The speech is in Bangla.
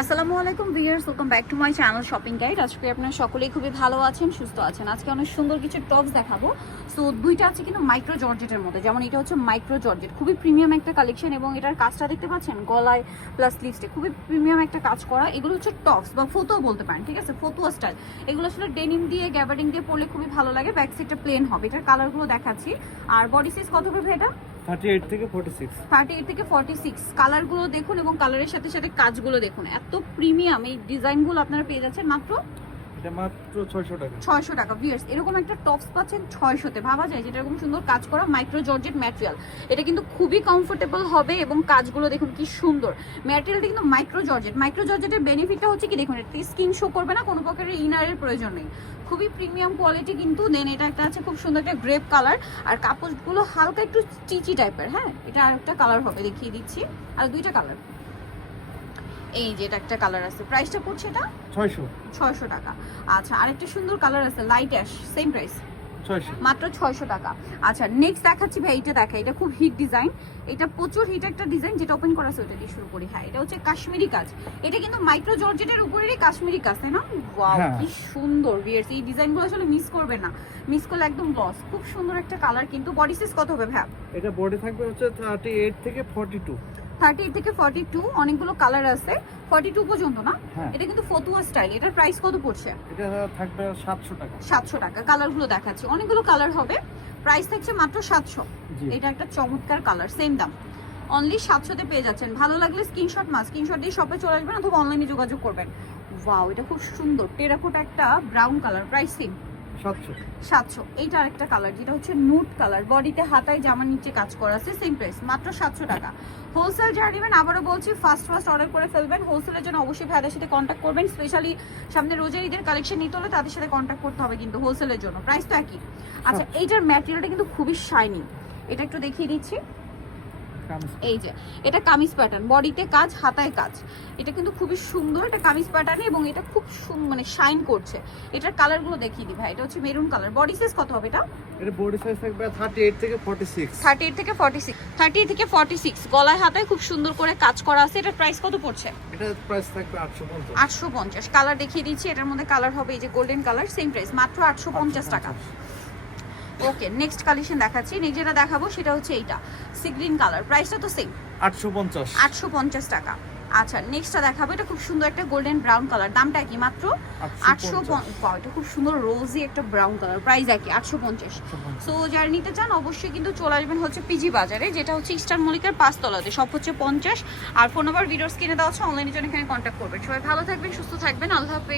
আসসালামু আলাইকুম viewers, welcome back to my channel shopping guide. আজকে আপনারা সকলেই খুবই ভালো আছেন, সুস্থ আছেন। আজকে অনেক সুন্দর কিছু টপস দেখাবো। সো দুইটা আছে কিন্তু মাইক্রো জর্জেটের মধ্যে, যেমন এটা হচ্ছে মাইক্রো জর্জেট, খুবই প্রিমিয়াম একটা কালেকশন এবং এটার কাজটা দেখতে পাচ্ছেন গলায় প্লাস স্লিভসে খুবই প্রিমিয়াম একটা কাজ করা। এগুলো হচ্ছে টপস বা ফতুয়া বলতে পারেন, ঠিক আছে, ফতুয়া স্টাইল। এগুলো আসলে ডেনিম দিয়ে গ্যাবার্ডিং দিয়ে পরলে খুবই ভালো লাগে। ব্যাক সাইডটা প্লেন হবে। এটার কালারগুলো দেখাচ্ছি। আর বডি সাইজ কত হবে এটা? 38 থেকে 46। 38 থেকে 46। কালারগুলো দেখুন এবং কালারের সাথে সাথে কাজগুলো দেখুন, এত প্রিমিয়াম এই ডিজাইনগুলো আপনারা পেয়ে যাচ্ছেন মাত্র এটা মাত্র 600 টাকা। 600 টাকা। ভিউয়ার্স, এরকম একটা টপস পাচ্ছেন 600 তে। ভাবা যায় যেটা এরকম সুন্দর কাজ করা মাইক্রো জর্জেট ম্যাটেরিয়াল। এটা কিন্তু খুবই কমফোর্টেবল হবে এবং কাজগুলো দেখুন কি সুন্দর। ম্যাটেরিয়ালটা কিন্তু মাইক্রো জর্জেট। মাইক্রো জর্জেটের বেনিফিটটা হচ্ছে কি দেখুন, এটা স্কিন শো করবে না, কোনো প্রকারের ইনারের প্রয়োজন নেই। খুবই প্রিমিয়াম কোয়ালিটি কিন্তু। দেন এটা একটা আছে খুব সুন্দর একটা গ্রেপ কালার, আর কাপড়গুলো হালকা একটু চিচি টাইপের। হ্যাঁ, এটা আরেকটা কালার হবে, দেখিয়ে দিচ্ছি। আর দুইটা কালার, এই যে এটা একটা কালার আছে। প্রাইসটা পড়ছে এটা 600 টাকা। আচ্ছা, আরেকটা সুন্দর কালার আছে লাইট অ্যাশ, সেম প্রাইস 600 মাত্র 600 টাকা। আচ্ছা, নেক্সট দেখাচ্ছি ভাই, এটা দেখা, এটা খুব হিট ডিজাইন। এটা প্রচুর হিট একটা ডিজাইন, যেটা ওপেন করা আছে ওটা দিয়ে শুরু করি। হ্যাঁ, এটা হচ্ছে কাশ্মীরি কাজ। এটা কিন্তু মাইক্রো জর্জেটের উপরেরই কাশ্মীরি কাজ, তাই না? ওয়াও, কি সুন্দর ভিউয়ার্স। এই ডিজাইনগুলো আসলে মিস করবে না, মিস করলে একদম লস। খুব সুন্দর একটা কালার কিন্তু। বডি সাইজ কত হবে ভাই? এটা বডি থাকবে হচ্ছে 38 থেকে 42। 38 থেকে 42, অনেকগুলো কালার আছে। 42 পর্যন্ত না? হ্যাঁ। এটা কিন্তু ফতুয়া স্টাইল। এটার প্রাইস কত পড়ছে? এটা থাকবে 700 টাকা। 700 টাকা। কালারগুলো দেখাচ্ছি, অনেকগুলো কালার হবে। প্রাইস থাকছে মাত্র 700। এটা একটা চমৎকার কালার, সেম দাম, অনলি 700 তে পেয়ে যাচ্ছেন। ভালো লাগলে স্ক্রিনশট স্ক্রিনশট দিয়ে শপে চলে আসবেন অথবা অনলাইনে যোগাযোগ করবেন। ওয়াও, এটা খুব সুন্দর টেরাকোটা একটা ব্রাউন কালার। Price same 700। এইটা আরেকটা কালার, যেটা হচ্ছে নুট কালার। বডিতে হাতায় জামার নিচে কাজ করা আছে, সেম প্রাইস মাত্র 700 টাকা। হোলসেল যারা নেবেন, আবারও বলছি, ফার্স্ট অর্ডার করে ফেলবেন। হোলসেলের জন্য অবশ্যই ভাইদের সাথে কন্ট্যাক্ট করবেন। স্পেশালি সামনে রোজার ঈদের কালেকশন নিতে হলে তাদের সাথে কন্ট্যাক্ট করতে হবে কিন্তু হোলসেলের জন্য। প্রাইস তো একই। আচ্ছা, এইটার ম্যাটেরিয়ালটা কিন্তু খুবই শাইনি। এটা একটু দেখিয়ে দিচ্ছি। এই যে এটা কামিজ প্যাটার্ন, বডিতে কাজ হাতায় কাজ। এটা কিন্তু খুবই সুন্দর, এটা কামিজ প্যাটার্ন এবং এটা খুব মানে শাইন করছে। এটার কালারগুলো দেখিয়ে দিই ভাই। এটা হচ্ছে মেরুন কালার। বডি সাইজ কত হবে এটা? এটা বডি সাইজ থাকবে 38 থেকে 46। 38 থেকে 46। 30 থেকে 46। গলায় হাতায় খুব সুন্দর করে কাজ করা আছে। এটার প্রাইস কত পড়ছে? এটা প্রাইস থাকবে 850। 850। কালার দেখিয়ে দিচ্ছি। এটার মধ্যে কালার হবে এই যে গোল্ডেন কালার, সেম প্রাইস মাত্র 850 টাকা। ওকে, নেক্সট কালেকশন দেখাচ্ছি। নেক্সট যেটা দেখাবো সেটা হচ্ছে এইটা সি গ্রিন কালার। প্রাইসটা তো সেম 850। 850 টাকা। আচ্ছা, নেক্সটটা দেখাবো। এটা খুব সুন্দর একটা গোল্ডেন ব্রাউন কালার। দামটা কি? মাত্র 850। এটা খুব সুন্দর রোজি একটা ব্রাউন কালার। প্রাইস একই 850। সো যারা নিতে চান অবশ্যই কিন্তু চলে আসবেন হচ্ছে পিজি বাজারে, যেটা হচ্ছে ইস্টার্ন মল্লিকের 5 তলাতে। সব হচ্ছে 50। আর ফোন নাম্বার ভিডিওস কিনে দেওয়া হচ্ছে, অনলাইনে জন্য এখানে কন্ট্যাক্ট করবেন। সবাই ভালো থাকবেন, সুস্থ থাকবেন। আল্লাহ হাফেজ।